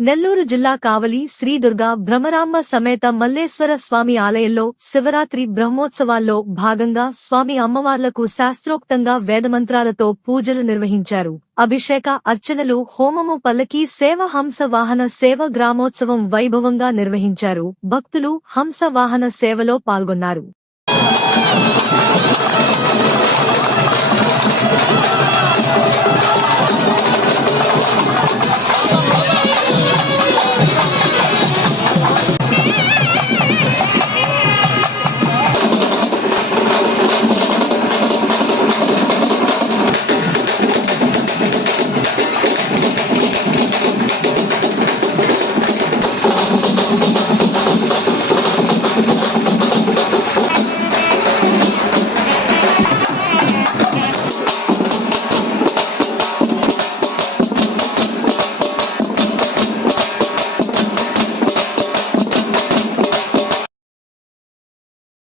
నెల్లూరు జిల్లా కావలి శ్రీ దుర్గా భ్రమరాంబ సమేత మల్లేశ్వర స్వామి ఆలయంలో శివరాత్రి బ్రహ్మోత్సవాల్లో భాగంగా స్వామి అమ్మవార్లకు శాస్త్రోక్తంగా వేదమంత్రాలతో పూజలు నిర్వహించారు. అభిషేక అర్చనలు హోమము పల్లకి సేవ హంస వాహన సేవ గ్రామోత్సవం వైభవంగా నిర్వహించారు. భక్తులు హంస వాహన సేవలో పాల్గొన్నారు.